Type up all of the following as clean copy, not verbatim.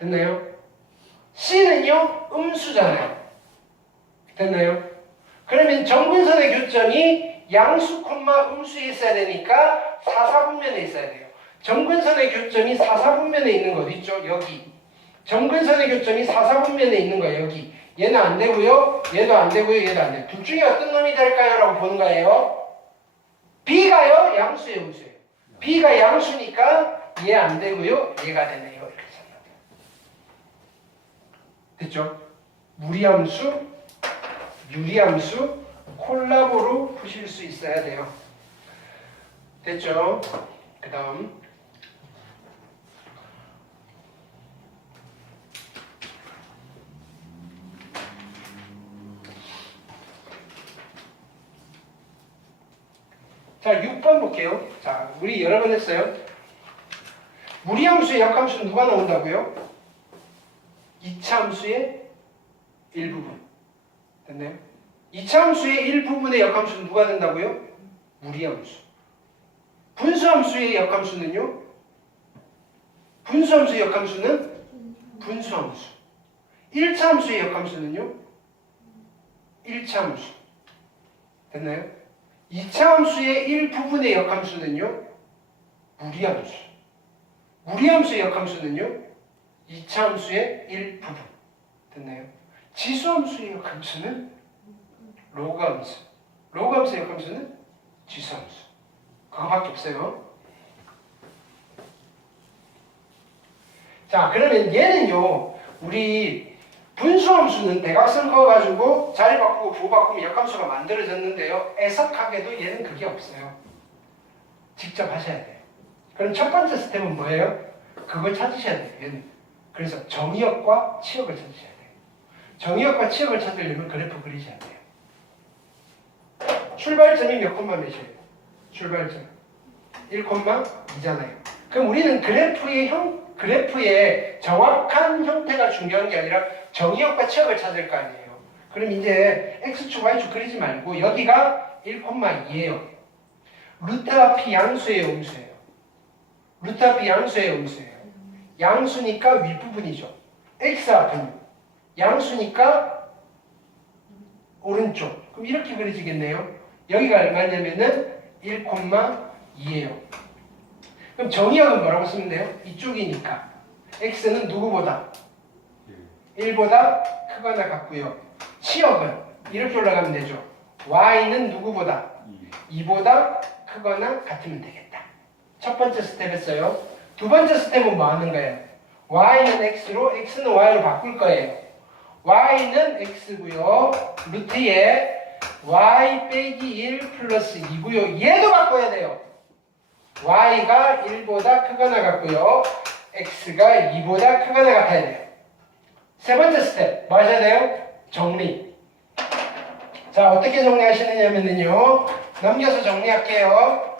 됐나요? C는요 음수잖아요. 됐나요? 그러면 정근선의 교점이 양수 콤마 음수에 있어야 되니까 사사분면에 있어야 돼요. 정근선의 교점이 사사분면에 있는 거 어딨죠? 여기. 정근선의 교점이 사사분면에 있는 거예요. 여기. 얘는 안 되고요. 얘도 안 되고요. 얘도 안 돼요. 둘 중에 어떤 놈이 될까요? 라고 보는 거예요. B가요? 양수예요, 음수예요? B가 양수니까 얘 안 되고요. 얘가 되네요. 이렇게 생각해요. 됐죠? 무리함수, 유리함수 콜라보로 푸실 수 있어야 돼요. 됐죠? 그 다음 자 6번 볼게요. 자 우리 여러 번 했어요. 무리함수의 역함수는 누가 나온다고요? 2차 함수의 일부분. 됐나요? 2차 함수의 일부분의 역함수는 누가 된다고요? 무리함수. 분수함수의 역함수는요? 분수함수의 역함수는 분수함수. 1차 함수의 역함수는요? 1차 함수. 됐나요? 2차 함수의 일부분의 역함수는요? 무리함수. 무리함수의 역함수는요? 2차 함수의 일부분. 됐나요? 지수함수의 역함수는 로그함수. 로그함수의 역함수는 지수함수. 그거밖에 없어요. 자, 그러면 얘는요, 우리 분수함수는 대각선 그어가지고 자리 바꾸고 부호 바꾸면 역함수가 만들어졌는데요. 애석하게도 얘는 그게 없어요. 직접 하셔야 돼요. 그럼 첫 번째 스텝은 뭐예요? 그걸 찾으셔야 돼요. 얘는. 그래서 정의역과 치역을 찾으셔야 돼요. 정의역과 치역을 찾으려면 그래프 그리셔야 돼요. 출발점이 몇 콤마 몇이에요? 출발점 1,2잖아요. 그럼 우리는 그래프의 정확한 형태가 중요한 게 아니라 정의역과 치역을 찾을 거 아니에요. 그럼 이제 X축, Y축 그리지 말고 여기가 1,2예요. 루트 앞이 양수예요, 음수예요? 루트 앞이 양수예요, 음수예요? 양수니까 윗부분이죠. X 앞은 양수니까 오른쪽. 그럼 이렇게 그려지겠네요. 여기가 얼마냐면은 1,2예요. 그럼 정의역은 뭐라고 쓰면 돼요? 이쪽이니까 x는 누구보다? 1보다 크거나 같고요. 치역은 이렇게 올라가면 되죠. y는 누구보다? 2보다 크거나 같으면 되겠다. 첫 번째 스텝 했어요. 두 번째 스텝은 뭐 하는 거예요? y는 x로 x는 y로 바꿀 거예요. y는 x고요. 루트에 y 빼기 1 플러스 2고요. 얘도 바꿔야 돼요. y가 1보다 크거나 같고요. x가 2보다 크거나 같아야 돼요. 세 번째 스텝 뭐 하셔야 돼요? 정리. 자, 어떻게 정리하시느냐면요, 넘겨서 정리할게요.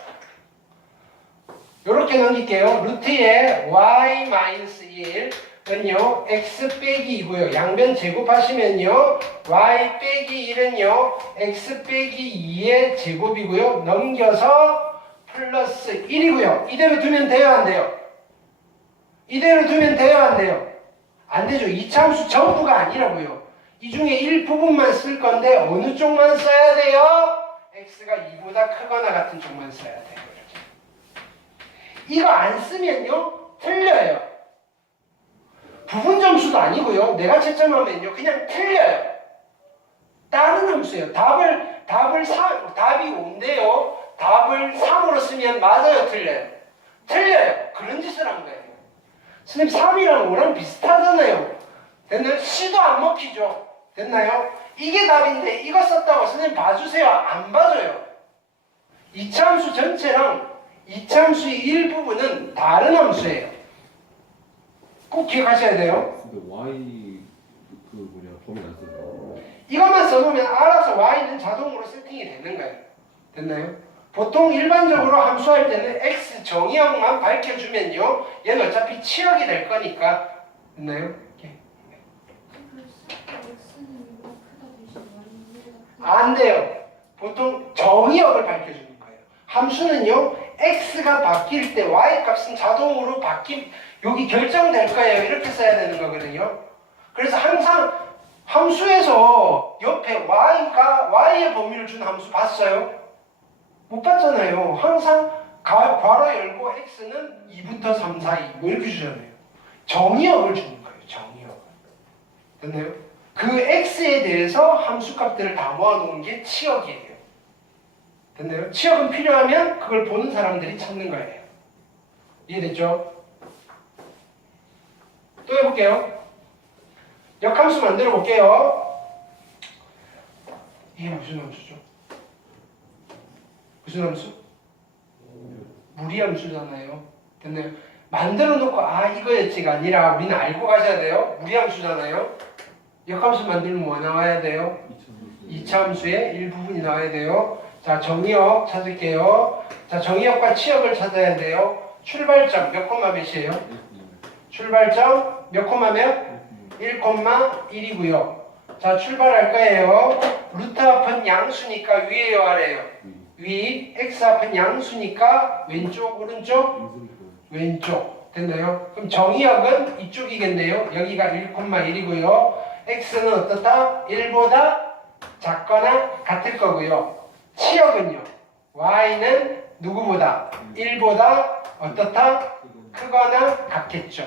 요렇게 넘길게요. 루트에 y-1은요 x 빼기 2고요. 양변 제곱하시면요 y 빼기 1은요 x 빼기 2의 제곱이고요. 넘겨서 플러스 1이고요. 이대로 두면 돼요, 안 돼요? 이대로 두면 돼요, 안 돼요? 안 되죠. 이차함수 전부가 아니라고요. 이 중에 일부분만 쓸 건데 어느 쪽만 써야 돼요? x가 2보다 크거나 같은 쪽만 써야 돼요. 이거 안 쓰면요 틀려요. 부분 점수도 아니고요. 내가 채점하면요 그냥 틀려요. 다른 함수예요. 답이 5인데요. 답을 3으로 쓰면 맞아요, 틀려요? 틀려요. 그런 짓을 한 거예요. 선생님 3이랑 5랑 비슷하잖아요. 됐나요? C도 안 먹히죠. 됐나요? 이게 답인데 이거 썼다고 선생님 봐주세요? 안 봐줘요. 이차 함수 전체랑 이차 함수의 일부분은 다른 함수예요. 꼭 기억하셔야 돼요. 근데 y 범위 안 써요. 이것만 써놓으면 알아서 y는 자동으로 세팅이 되는 거예요. 됐나요? 보통 일반적으로 함수할 때는 x 정의역만 밝혀주면요 얘는 어차피 치역이 될 거니까. 됐나요? 안 돼요. 보통 정의역을 밝혀주는 거예요. 함수는요 x가 바뀔 때 y 값은 자동으로 여기 결정될 거예요. 이렇게 써야 되는 거거든요. 그래서 항상 함수에서 옆에 y의 범위를 준 함수 봤어요? 못 봤잖아요. 항상 괄호 열고 x는 2부터 3, 4, 2 뭐 이렇게 주잖아요. 정의역을 주는 거예요. 정의역을. 됐나요? 그 x에 대해서 함수값들을 다 모아놓은 게 치역이에요. 됐나요? 치역은 필요하면 그걸 보는 사람들이 찾는 거예요. 이해됐죠? 또 해볼게요. 역함수 만들어 볼게요. 이게 무슨 함수죠? 무슨 함수? 무리함수잖아요. 됐나요? 만들어 놓고 이거였지가 아니라 우리는 알고 가셔야 돼요. 무리함수잖아요. 역함수 만들면 뭐 나와야 돼요? 2차 함수의 일부분이 나와야 돼요. 자, 정의역 찾을게요. 자, 정의역과 치역을 찾아야 돼요. 출발점 몇 콤마 몇이에요? 출발점 몇 콤마 몇? 1,1이고요. 자, 출발할 거예요. 루트 앞은 양수니까 위에요, 아래요? 위. x 앞은 양수니까 왼쪽, 오른쪽? 왼쪽. 됐나요? 그럼 정의역은 이쪽이겠네요. 여기가 1,1이고요. x는 어떻다? 1보다 작거나 같을 거고요. 치역은요. y는 누구보다? 1보다 어떻다? 크거나 같겠죠.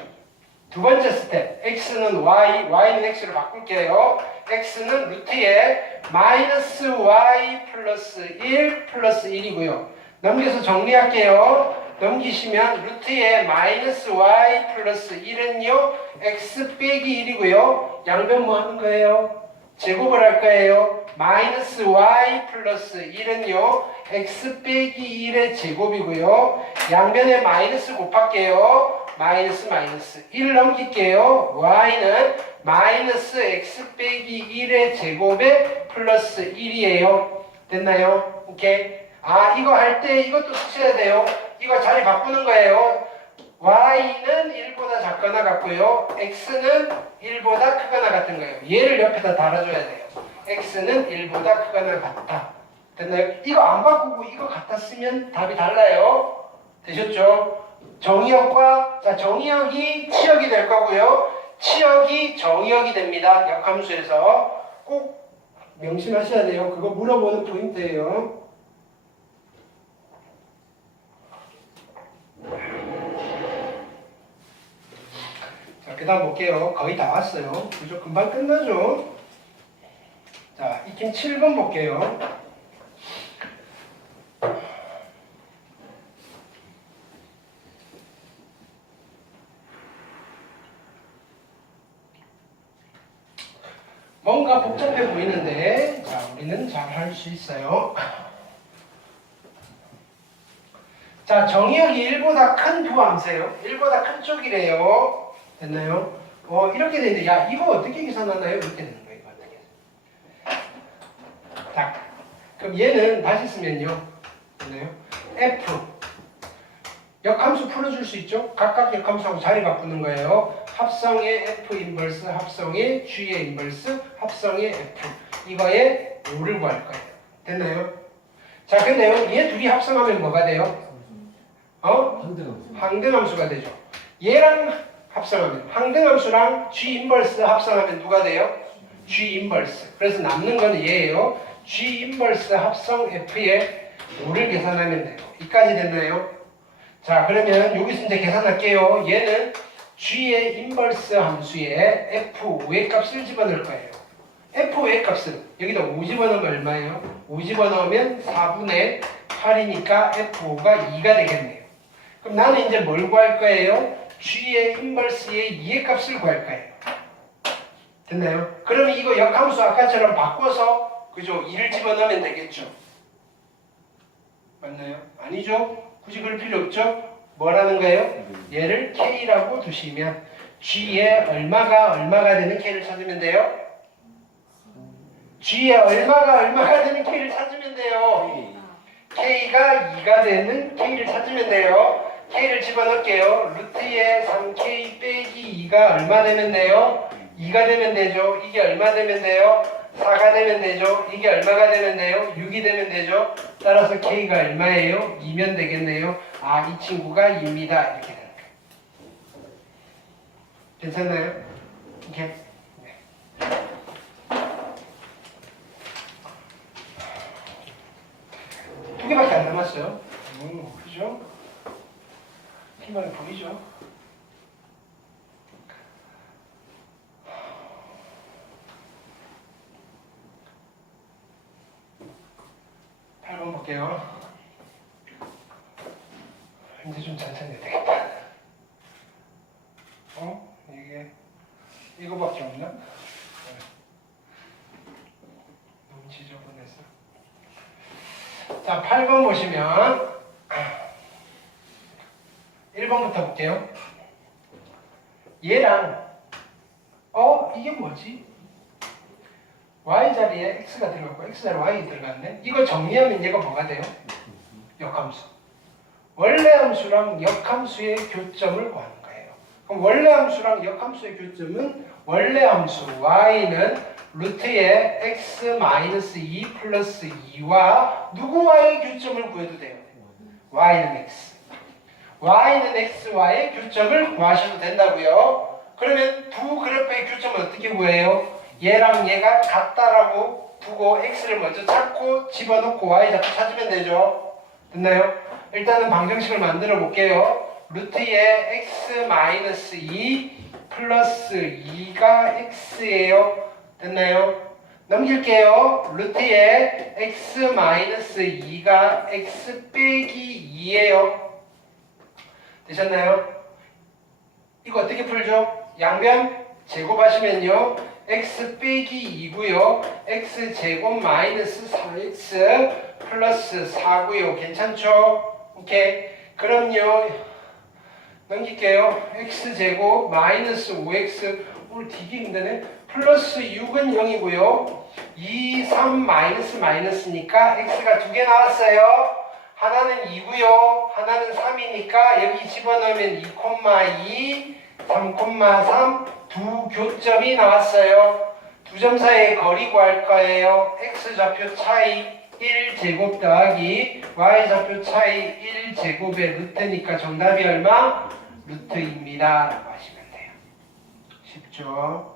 두 번째 스텝. x는 y, y는 x로 바꿀게요. x는 루트에 마이너스 y 플러스 1 플러스 1이고요. 넘겨서 정리할게요. 넘기시면 루트에 마이너스 y 플러스 1은요. x 빼기 1이고요. 양변 뭐 하는 거예요? 제곱을 할 거예요. 마이너스 y 플러스 1은요. x 빼기 1의 제곱이고요. 양변에 마이너스 곱할게요. 마이너스 1 넘길게요. y는 마이너스 x 빼기 1의 제곱에 플러스 1이에요. 됐나요? 오케이. 이거 할 때 이것도 쓰셔야 돼요. 이거 자리 바꾸는 거예요. y는 1보다 작거나 같고요. x는 1보다 크거나 같은 거예요. 얘를 옆에다 달아줘야 돼요. x는 1보다 크거나 같다. 됐나요? 이거 안 바꾸고 이거 갖다 쓰면 답이 달라요. 되셨죠? 정의역과 정의역이 치역이 될 거고요. 치역이 정의역이 됩니다. 역함수에서 꼭 명심하셔야 돼요. 그거 물어보는 포인트예요. 자, 그 다음 볼게요. 거의 다 왔어요. 그죠? 금방 끝나죠? 자, 익힘 7번 볼게요. 뭔가 복잡해 보이는데, 자, 우리는 잘 할 수 있어요. 자, 정의역이 1보다 큰 부함수예요. 1보다 큰 쪽이래요. 됐나요? 이렇게 되는데, 야, 이거 어떻게 계산하나요? 이렇게 되는 거예요. 이거 어떻게. 자, 그럼 얘는 다시 쓰면요. 됐나요? F. 역함수 풀어줄 수 있죠? 각각 역함수하고 자리 바꾸는 거예요. 합성의 F 인버스, 합성의 G의 인버스, 합성의 F. 이거에 5를 구할 거예요. 됐나요? 자, 근데요, 얘 둘이 합성하면 뭐가 돼요? 항등함수가 되죠. 얘랑 합성하면, 항등함수랑 G 인버스 합성하면 누가 돼요? G 인버스. 그래서 남는 거는 얘예요. G 인버스 합성 F에 5를 계산하면 돼요. 이까지 됐나요? 자, 그러면 여기서 이제 계산할게요. 얘는 G의 인버스 함수에 F5의 값을 집어넣을 거예요. F5의 값은 여기다 5 집어넣으면 얼마예요? 5 집어넣으면 4분의 8이니까 F5가 2가 되겠네요. 그럼 나는 이제 뭘 구할 거예요? G의 인버스의 2의 값을 구할 거예요. 됐나요? 그러면 이거 역함수 아까처럼 바꿔서 그죠? 2를 집어넣으면 되겠죠? 맞나요? 아니죠? 굳이 그럴 필요 없죠? 뭐라는 거예요? 얘를 K라고 두시면 G에 얼마가 되는 K를 찾으면 돼요? G에 얼마가 되는 K를 찾으면 돼요. K가 2가 되는 K를 찾으면 돼요. K를 집어넣을게요. 루트에 3K 빼기 2가 얼마 되면 돼요? 2가 되면 되죠. 이게 얼마 되면 돼요? 4가 되면 되죠. 이게 얼마가 되면 돼요? 6이 되면 되죠. 따라서 K가 얼마예요? 2면 되겠네요. 이 친구가 2입니다. 이렇게 되는 거예요. 괜찮나요? 이렇게. 네. 두 개밖에 안 남았어요. 그죠? 피망이 보이죠? 볼게요. 이제 좀 천천히 해야 되겠다. 이게 이거밖에 없나? 너무 지저분해서. 자, 8번 보시면 1번부터 볼게요. 얘랑 이게 뭐지? y 자리에 x가 들어갔고 x 자리에 y 들어갔네. 이거 정리하면 얘가 뭐가 돼요? 역함수. 원래 함수랑 역함수의 교점을 구하는 거예요. 그럼 원래 함수랑 역함수의 교점은 원래 함수 y는 루트의 x-2 플러스 2와 누구와의 교점을 구해도 돼요? y는 x. y는 x와의 교점을 구하셔도 된다고요. 그러면 두 그래프의 교점은 어떻게 구해요? 얘랑 얘가 같다라고 두고 x를 먼저 찾고 집어넣고 y 잡고 찾으면 되죠. 됐나요? 일단은 방정식을 만들어 볼게요. 루트의 x-2 플러스 2가 x예요. 됐나요? 넘길게요. 루트의 x-2가 x 빼기 2예요. 되셨나요? 이거 어떻게 풀죠? 양변 제곱하시면요. x 빼기 2고요. x 제곱 마이너스 4x 플러스 4고요. 괜찮죠? 오케이. 그럼요. 넘길게요. x 제곱 마이너스 5x 오늘 되게 힘드네. 플러스 6은 0이고요. 2, 3 마이너스 마이너스니까 x가 두 개 나왔어요. 하나는 2고요. 하나는 3이니까 여기 집어넣으면 2,2, 3,3 두 교점이 나왔어요. 두 점 사이의 거리 구할 거예요. x좌표 차이 1제곱 더하기 y좌표 차이 1제곱의 루트니까 정답이 얼마? 루트입니다. 라고 하시면 돼요. 쉽죠?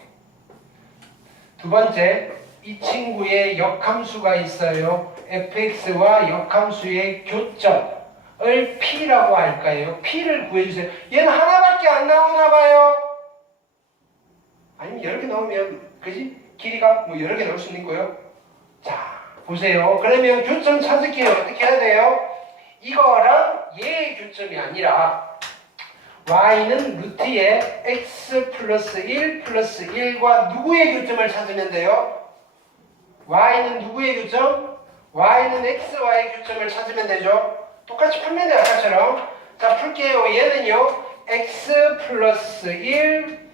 두 번째, 이 친구의 역함수가 있어요. fx와 역함수의 교점을 p라고 할까요? p를 구해주세요. 얘는 하나밖에 안 나오나 봐요. 아니면 여러 개 나오면 그지? 길이가 뭐 여러 개 나올 수 있고요. 자, 보세요. 그러면 교점 찾을게요. 어떻게 해야 돼요? 이거랑 얘의 교점이 아니라 y는 루트의 x 플러스 1 플러스 1과 누구의 교점을 찾으면 돼요? y는 누구의 교점? y는 x와의 교점을 찾으면 되죠. 똑같이 풀면 돼요. 아까처럼. 자, 풀게요. 얘는요. x 플러스 1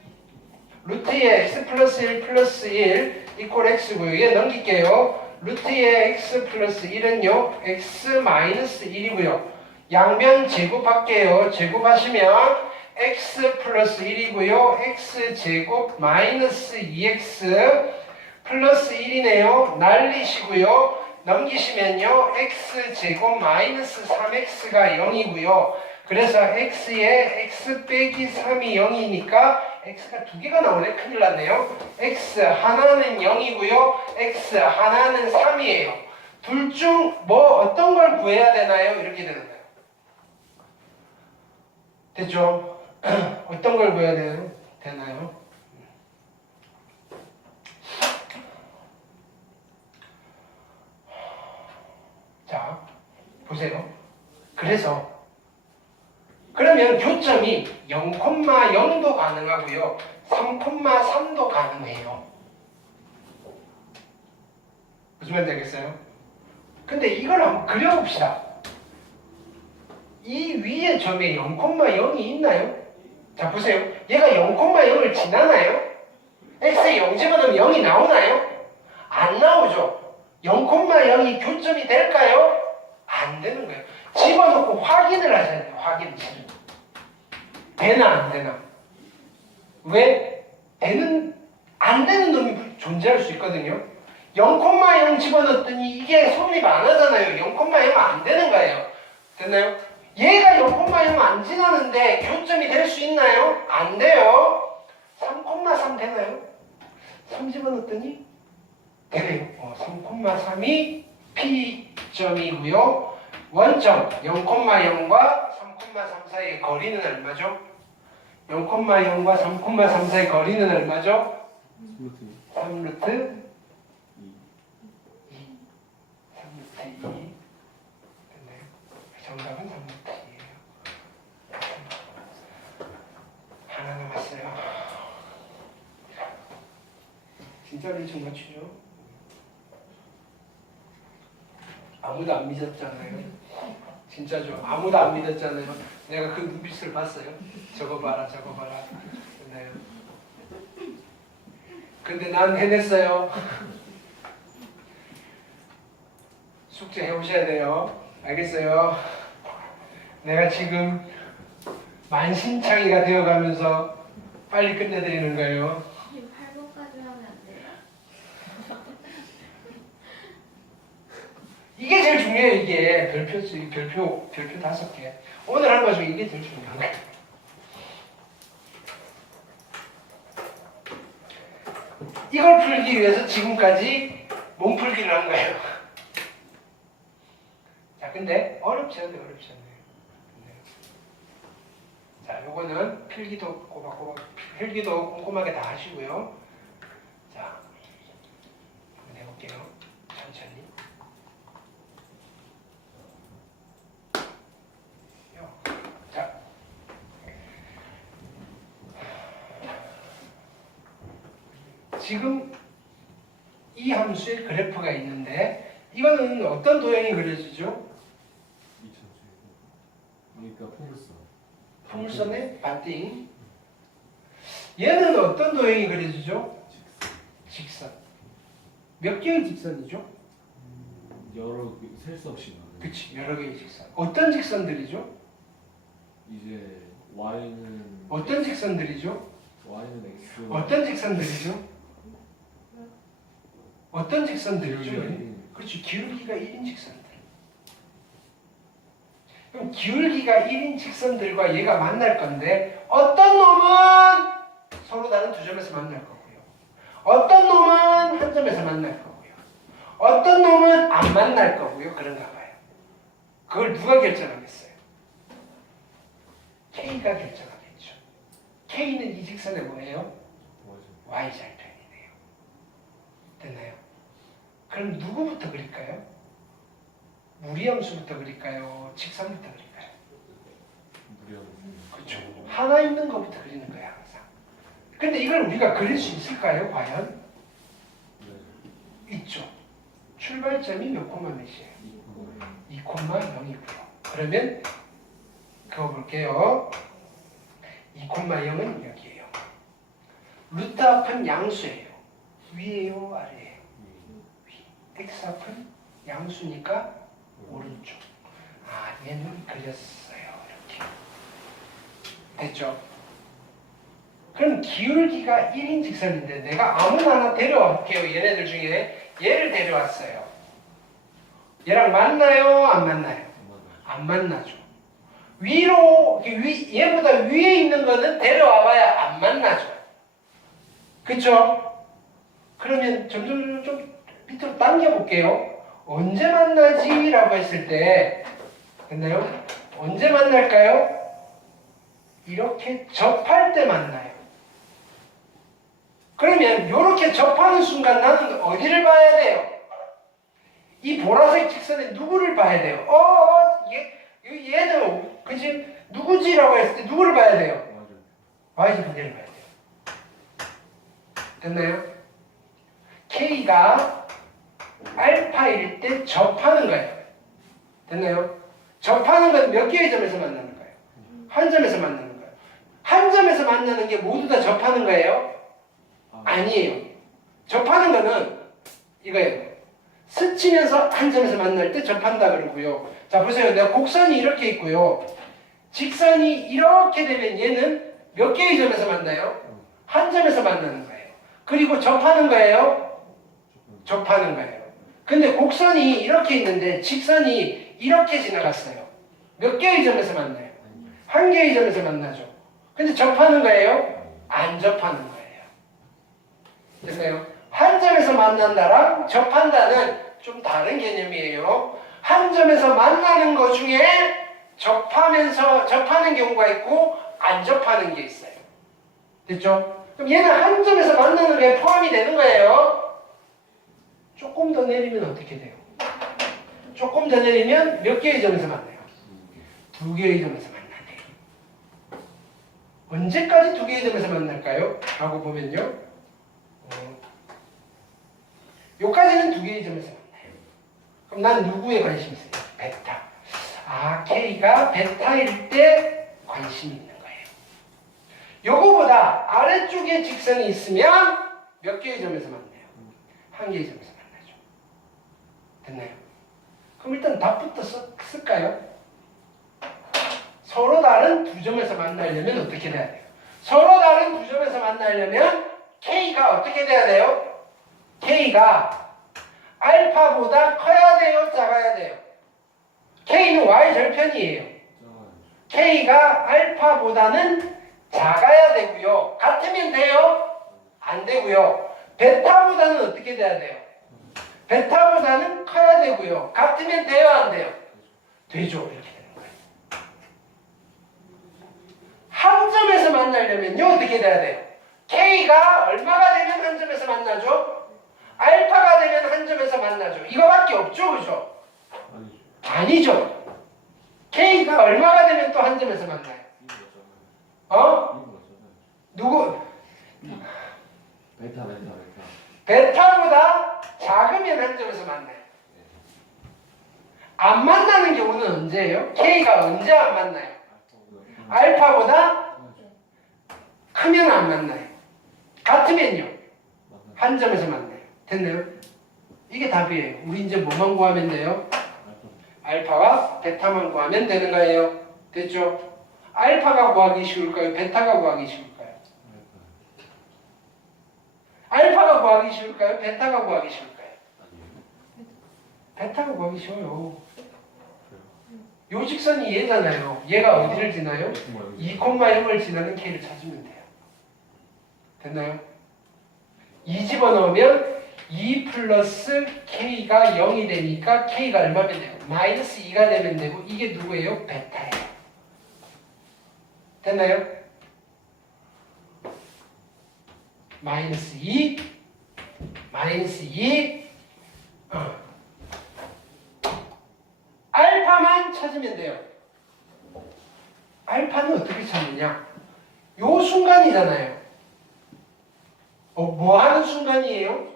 루트의 x 플러스 1 플러스 1 이퀄 x고요. 얘 넘길게요. 루트의 x 플러스 1은요. x 마이너스 1이고요. 양변 제곱할게요. 제곱하시면 x 플러스 1이고요. x 제곱 마이너스 2x 플러스 1이네요. 날리시고요. 넘기시면요. x 제곱 마이너스 3x가 0이고요. 그래서 x에 x 빼기 3이 0이니까 x가 두 개가 나오네. 큰일 났네요. x 하나는 0이고요. x 하나는 3이에요. 둘 중 뭐 어떤 걸 구해야 되나요? 이렇게 되는 거예요. 됐죠? 어떤 걸 구해야 되나요? 자, 보세요. 그러면 교점이 0,0도 가능하고요. 3,3도 가능해요. 무슨 말인지 알겠어요? 근데 이걸 한번 그려봅시다. 이 위에 점에 0,0이 있나요? 자, 보세요. 얘가 0,0을 지나나요? x에 0 집어넣으면 0이 나오나요? 안 나오죠. 0,0이 교점이 될까요? 안 되는 거예요. 집어넣고 확인을 하셔야 돼요. 확인을. 되나 안 되나? 왜? 안 되는 놈이 존재할 수 있거든요. 0,0 집어넣었더니 이게 성립 안 하잖아요. 0,0 안 되는 거예요. 됐나요? 얘가 0,0 안 지나는데 교점이 될 수 있나요? 안 돼요. 3,3 되나요? 3 집어넣었더니 되네요. 3,3이 P점이고요. 원점 0,0과 3,3 사이의 거리는 얼마죠? 0,0과 3,3 사이의 거리는 얼마죠? 3루트 2. 3루트 2. 됐나요? 정답은 3루트 2예요. 하나 남았어요. 진짜로 1층 맞추죠? 아무도 안 믿었잖아요. 진짜죠? 아무도 안 믿었잖아요. 내가 그 눈빛을 봤어요. 저거 봐라, 저거 봐라. 됐나요? 근데 난 해냈어요. 숙제 해오셔야 돼요. 알겠어요? 내가 지금 만신창이가 되어가면서 빨리 끝내드리는 거예요. 8번까지 하면 안 돼요? 이게 제일 중요해요. 이게 별표 5개. 오늘 한 거 중에 이게 제일 중요한 거예요. 이걸 풀기 위해서 지금까지 몸풀기를 한 거예요. 자, 근데 어렵지 않아요. 자, 요거는 필기도 꼬박꼬박, 필기도 꼼꼼하게 다 하시고요. 자, 한번 해볼게요. 천천히. 자, 지금 이 함수의 그래프가 있는데 이거는 어떤 도형이 그려지죠? 그러니까 포물선. 포물선의 반띵. 얘는 어떤 도형이 그려지죠? 직선. 몇 개의 직선이죠? 여러 셀 수 없이 많은. 그치, 여러 개의 직선. 어떤 직선들이죠? 이제 y는 어떤 직선들이죠? y는 x. 어떤 직선들이죠? 어떤 직선들이죠? 기울기가 그렇죠, 기울기가 1인 직선들. 그럼 기울기가 1인 직선들과 얘가 만날 건데 어떤 놈은 서로 다른 두 점에서 만날 거고요. 어떤 놈은 한 점에서 만날 거고요. 어떤 놈은 안 만날 거고요. 그런가 봐요. 그걸 누가 결정하겠어요? K가 결정하겠죠. K는 이 직선의 뭐예요? Y절편이네요. 됐나요? 그럼 누구부터 그릴까요? 무리함수부터 그릴까요? 직선부터 그릴까요? 무리함수. 그렇죠. 하나 있는 것부터 그리는 거야 항상. 근데 이걸 우리가 그릴 수 있을까요? 과연? 네. 있죠. 출발점이 몇 콤마 몇이에요? 2,0이고요. 그러면 그거 볼게요. 2,0은 여기에요. 루트 앞은 양수예요. 위에요, 아래에요? x 앞은 양수니까 오른쪽. 아, 얘는 그렸어요. 이렇게. 됐죠? 그럼 기울기가 1인 직선인데 내가 아무나 하나 데려올게요. 얘네들 중에 얘를 데려왔어요. 얘랑 만나요? 안 만나요? 안 만나죠. 위로, 얘보다 위에 있는 거는 데려와봐야 안 만나죠. 그쵸? 그러면 점점 좀 밑으로 당겨볼게요. 언제 만나지? 라고 했을 때 됐나요? 언제 만날까요? 이렇게 접할 때 만나요. 그러면 이렇게 접하는 순간 나는 어디를 봐야 돼요? 이 보라색 직선에 누구를 봐야 돼요? 얘도 그치? 누구지라고 했을 때 누구를 봐야 돼요? Y절편을 봐야 돼요. 됐나요? K가 알파일 때 접하는 거예요. 됐나요? 접하는 건 몇 개의 점에서 만나는 거예요? 한 점에서 만나는 거예요. 한 점에서 만나는 게 모두 다 접하는 거예요? 아니에요. 접하는 거는 이거예요. 스치면서 한 점에서 만날 때 접한다 그러고요. 자, 보세요. 내가 곡선이 이렇게 있고요. 직선이 이렇게 되면 얘는 몇 개의 점에서 만나요? 한 점에서 만나는 거예요. 그리고 접하는 거예요? 접하는 거예요. 근데 곡선이 이렇게 있는데 직선이 이렇게 지나갔어요. 몇 개의 점에서 만나요? 한 개의 점에서 만나죠. 근데 접하는 거예요? 안 접하는 거예요. 됐나요? 한 점에서 만난다랑 접한다는 좀 다른 개념이에요. 한 점에서 만나는 것 중에 접하는 경우가 있고 안 접하는 게 있어요. 됐죠? 그럼 얘는 한 점에서 만나는 게 포함이 되는 거예요. 조금 더 내리면 어떻게 돼요? 조금 더 내리면 몇 개의 점에서 만나요? 두 개의 점에서 만나네요. 언제까지 두 개의 점에서 만날까요? 라고 보면요. 요까지는 두 개의 점에서 만나요. 그럼 난 누구에 관심이 있어요? 베타. 아, K가 베타일 때 관심이 있는 거예요. 요거보다 아래쪽에 직선이 있으면 몇 개의 점에서 만나요? 한 개의 점에서 만나죠. 됐나요? 그럼 일단 답부터 쓸까요? 서로 다른 두 점에서 만나려면 어떻게 돼야 돼요? 서로 다른 두 점에서 만나려면 K가 어떻게 돼야 돼요? K가 알파보다 커야 돼요? 작아야 돼요? K는 Y 절편이에요. K가 알파보다는 작아야 되고요. 같으면 돼요? 안 되고요. 베타보다는 어떻게 돼야 돼요? 베타보다는 커야 되고요. 같으면 돼요? 안 돼요? 되죠. 이렇게 되는 거예요. 한 점에서 만나려면요 어떻게 돼야 돼요? K가 얼마가 되면 한 점에서 만나죠? 알파가 되면 한 점에서 만나죠. 이거밖에 없죠, 그죠? 아니죠. K가 얼마가 되면 또 한 점에서 만나요? 누구? 베타. 베타보다 작으면 한 점에서 만나요. 안 만나는 경우는 언제예요? K가 언제 안 만나요? 알파보다 크면 안 만나요. 같으면요? 한 점에서 만나요. 됐나요? 이게 답이에요. 우리 이제 뭐만 구하면 돼요? 알파와 베타만 구하면 되는 거예요. 됐죠? 알파가 구하기 쉬울까요? 베타가 구하기 쉬울까요? 알파가 구하기 쉬울까요? 베타가 구하기 쉬울까요? 베타가 구하기 쉬워요. 요 직선이 얘잖아요. 얘가 어디를 지나요? 2,0을 지나는 K를 찾으면 돼요. 됐나요? 2 집어넣으면 2 플러스 K가 0이 되니까 K가 얼마면 돼요? 마이너스 2가 되면 되고 이게 누구예요? 베타예요. 됐나요? 마이너스 2 알파만 찾으면 돼요. 알파는 어떻게 찾느냐? 요 순간이잖아요. 뭐 하는 순간이에요?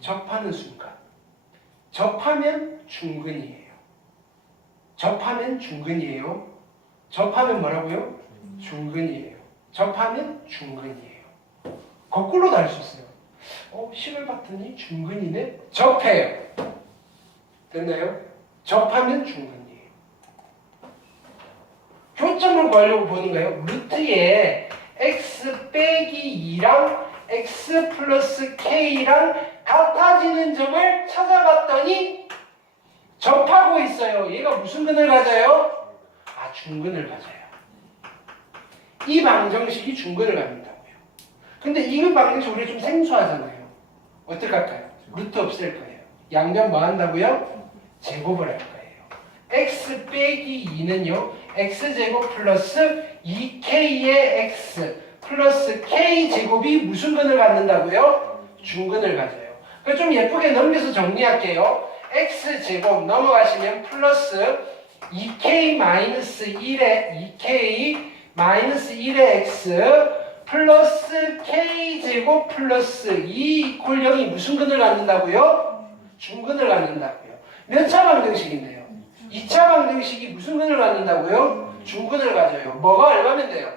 접하는 순간. 접하면 중근이에요. 접하면 뭐라고요? 중근이에요. 접하면 중근이에요. 거꾸로도 할 수 있어요. 식을 봤더니 중근이네? 접해요. 됐나요? 접하면 중근이에요. 교점을 구하려고 보는 거예요. 루트에 x 빼기 2랑 x 플러스 k랑 같아지는 점을 찾아봤더니 접하고 있어요. 얘가 무슨 근을 가져요? 중근을 가져요. 이 방정식이 중근을 갖는다고요. 근데 이 방정식 우리 좀 생소하잖아요. 어떻게 할까요? 루트 없앨 거예요. 양변 뭐 한다고요? 제곱을 할 거예요. x 빼기 2는요. x제곱 플러스 2k의 x 플러스 k제곱이 무슨 근을 갖는다고요? 중근을 가져요. 그래서 좀 예쁘게 넘겨서 정리할게요. x제곱 넘어가시면 플러스 2k 마이너스 1의 2k 마이너스 1의 x 플러스 k제곱 플러스 2 이퀄 0이 무슨 근을 갖는다고요? 중근을 갖는다고요. 몇 차 방정식인데요? 2차 방정식이 무슨 근을 갖는다고요? 중근을 가져요. 뭐가 얼마면 돼요?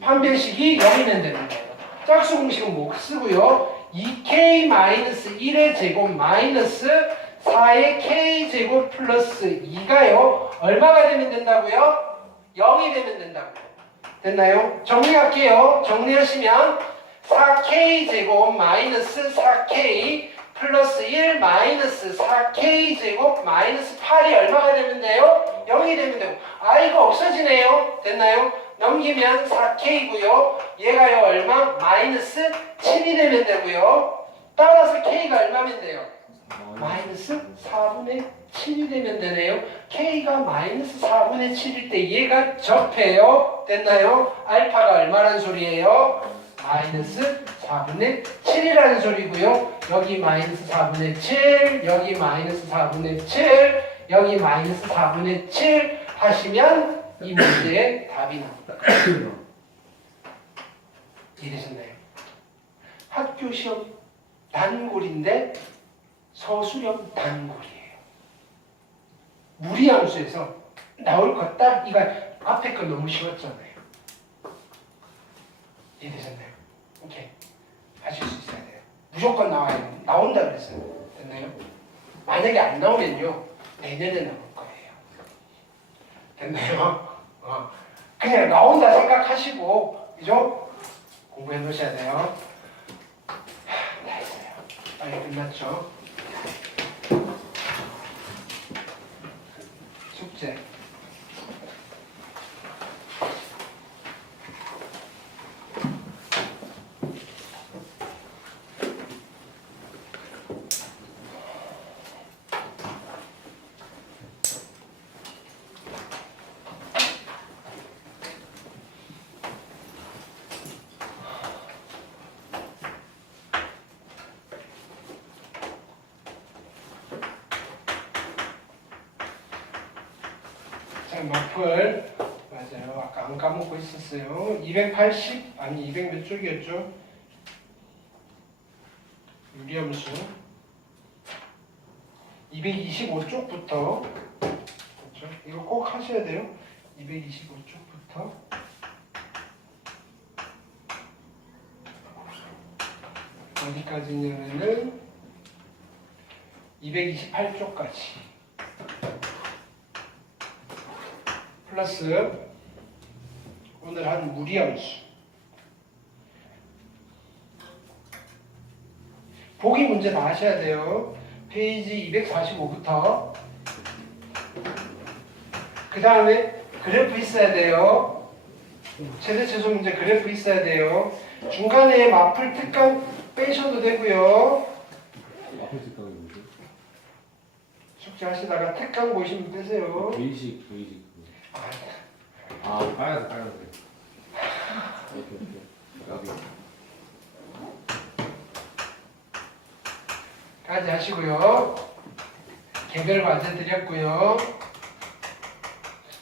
판별식이 0이면 되는 거예요. 짝수 공식은 못 쓰고요. 2k-1의 제곱 마이너스 4의 k제곱 플러스 2가요. 얼마가 되면 된다고요? 0이 되면 된다고요. 됐나요? 정리할게요. 정리하시면 4k제곱 마이너스 4k 플러스 1 마이너스 4k제곱 마이너스 8이 얼마가 되면 돼요? 0이 되면 되고 이거 없어지네요. 됐나요? 넘기면 4k고요. 얘가요 얼마? 마이너스 7이 되면 되고요. 따라서 K가 얼마면 돼요? 마이너스 4분의 7이 되면 되네요. K가 마이너스 4분의 7일 때 얘가 접해요. 됐나요? 알파가 얼마란 소리예요? 마이너스 4분의 7이라는 소리고요. 여기 마이너스 4분의 7, 여기 마이너스 4분의 7, 여기 마이너스 4분의 7 하시면 이 문제의 답이 나옵니다. 이해되셨나요? 학교 시험 단골인데 서술형 단골이에요. 무리함수에서 나올 것 딱 이거 앞에 거 너무 쉬웠잖아요. 이해되셨나요? 오케이. 하실 수 있어야 돼요. 무조건 나와요. 나온다 그랬어요. 됐나요? 만약에 안 나오면요 내년에 나올 거예요. 됐나요? 그냥 나온다 생각하시고 그죠? 공부해 놓으셔야 돼요. 다 했어요. 빨리 끝났죠? 숙제. 자, 마플 맞아요. 아까 안 까먹고 있었어요. 280 아니 200 몇 쪽이었죠? 유리함수 225쪽부터 그렇죠? 이거 꼭 하셔야 돼요. 225쪽부터 어디까지냐면은 228쪽까지 플러스 오늘 한 무리함수 보기 문제 다 하셔야 돼요. 페이지 245부터 그 다음에 그래프 있어야 돼요. 최대 최소 문제 그래프 있어야 돼요. 중간에 마플 특강 빼셔도 되고요. 앞에 직강이 뭐죠? 숙제 하시다가 특강 보시면 빼세요. 베이직 빨간색 오케이. 까지 하시고요. 개별 과제 드렸고요.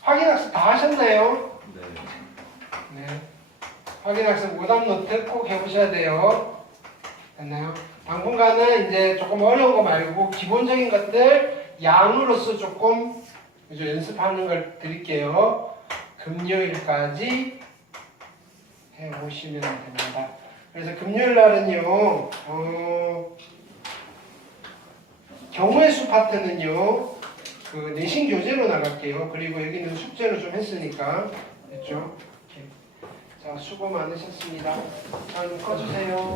확인학습 다 하셨나요? 네. 네. 확인학습 오답 노트 꼭 해보셔야 돼요. 됐나요? 당분간은 이제 조금 어려운 거 말고 기본적인 것들 양으로서 조금 이제 연습하는 걸 드릴게요. 금요일까지 해보시면 됩니다. 그래서 금요일 날은요, 경우의 수 파트는요, 그 내신 교재로 나갈게요. 그리고 여기는 숙제로 좀 했으니까, 됐죠? 이렇게. 자, 수고 많으셨습니다. 자, 꺼주세요.